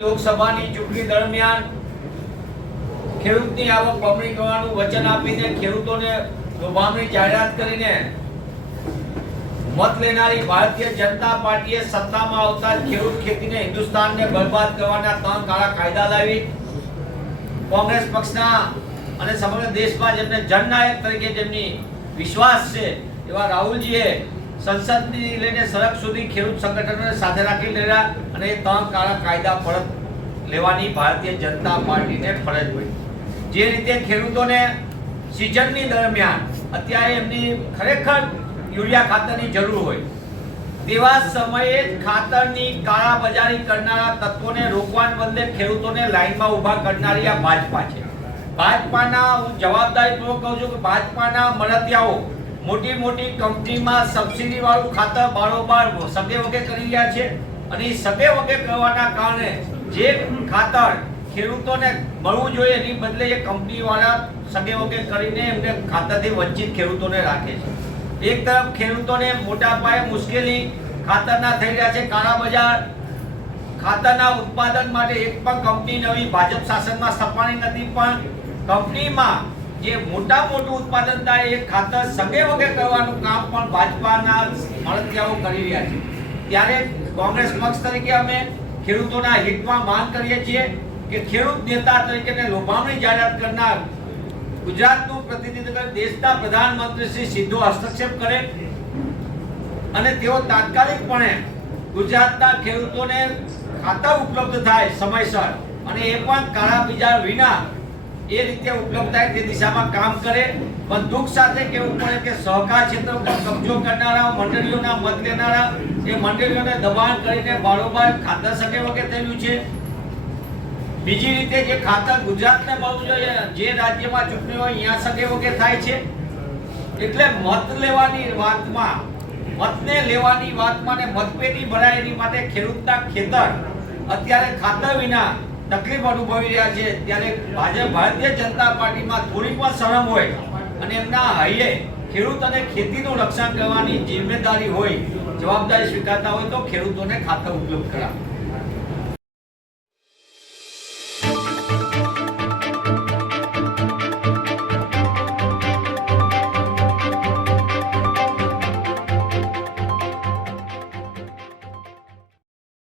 લોકસભાની ચૂંટણી દરમિયાન ખેડૂતની આવક બમણી કરવાનું વચન આપીને ખેડૂતોને લોભામણી જાહેરાત કરીને મત લેનારી ભારતીય જનતા પાર્ટીએ સત્તામાં આવતા ખેડૂત ખેતીને હિન્દુસ્તાનને બરબાદ કરવાના ત્રણ કાળા કાયદા લાવી. કોંગ્રેસ પક્ષના અને સમગ્ર દેશમાં જેમને જનનાયક તરીકે જેમની વિશ્વાસ છે એવા રાહુલજીએ સંસદથી લઈને સડક સુધી ખેડૂત સંગઠનોને સાથે રાખી લેવા અને ત્રણ કાળા કાયદા પરત લેવાની ભારતીય જનતા પાર્ટીને ફરજ હોય. જે રીતે ખેડૂતોને સિઝનની દરમિયાન અત્યારે એમની ખરેખર યુરિયા ખાતરની જરૂર હોય, તેવા સમયે જ ખાતરની કાળાબજારી કરનારા તત્વોને રોકવાને બદલે ખેડૂતોને લાઈનમાં ઊભા કરનારી આ ભાજપા છે. ભાજપાના હું જવાબદારીપૂર્વક કહું છું કે ભાજપાના મળતિયાઓ મોટી મોટી કંપનીમાં સબસિડી વાળું ખાતર બારોબાર સગે વગે કરી રહ્યા છે અને એ સગે વગે કરવાના કારણે જે ખાતર ખેડૂતોને મળવું જોઈએ એની બદલે એ કંપની વાળા સગે વગે કરીને એમને ખાતરથી વંચિત ખેડૂતોને રાખે છે. એક તરફ ખેડૂતોને મોટા પાયે મુશ્કેલી ખાતરના થઈ રહ્યા છે. કાળા બજાર ખાતરના ઉત્પાદન માટે એક પણ કંપની નવી, ભાજપ શાસનમાં સ્થપાણી નથી, પણ કંપનીમાં જે મોટા મોટું ઉત્પાદન થાય એ ખાતર સગે વગે કરવાનું કામ પણ ભાજપાના મળતિયાઓ કરી રહ્યા છે. ત્યારે કોંગ્રેસ પક્ષ તરીકે અમે ખેડૂતોના હિતમાં માંગ કરીએ છીએ કે ખેડૂત નેતા તરીકે ને લોભામણી જાહેરાત કરનાર ગુજરાતનું પ્રતિનિધિત્વ દેશના પ્રધાનમંત્રી શ્રી સીધો હસ્તક્ષેપ કરે અને તેઓ તાત્કાલિકપણે ગુજરાતના ખેડૂતોને ખાતર ઉપલબ્ધ થાય સમયસર. અને એ પણ કાળા બીજા વિના એ રીતે ઉપલબ્ધ થાય તે દિશામાં કામ કરે, પણ દુઃખ સાથે કેવું પડે કે સહકાર ક્ષેત્ર પર કબજો કરનારા, મંડળીઓના મત લેનારા, એ મંડળીઓને દબાણ કરીને બારોબાર ખાતર શકે વગે થયેલું છે. બીજી રીતે જે ખાતર ગુજરાતને મળવું જોઈએ જે રાજ્યમાં ચૂંટણી હોય અહીંયા સગે વગે થાય છે, એટલે મત લેવાની વાતમાં, મતને લેવાની વાતમાં ને મતપેટી ભરાય એની માટે ખેડૂતના ખેતર અત્યારે ખાતર વિના તકલીફ અનુભવી રહ્યા છે. ત્યારે ભાજપ ભારતીય જનતા પાર્ટીમાં થોડી પણ શરમ હોય અને એમના હૈયે ખેડૂત અને ખેતીનું રક્ષણ કરવાની જિમ્મેદારી હોય, જવાબદારી સ્વીકારતા હોય તો ખેડૂતોને ખાતર ઉપલબ્ધ કરાવે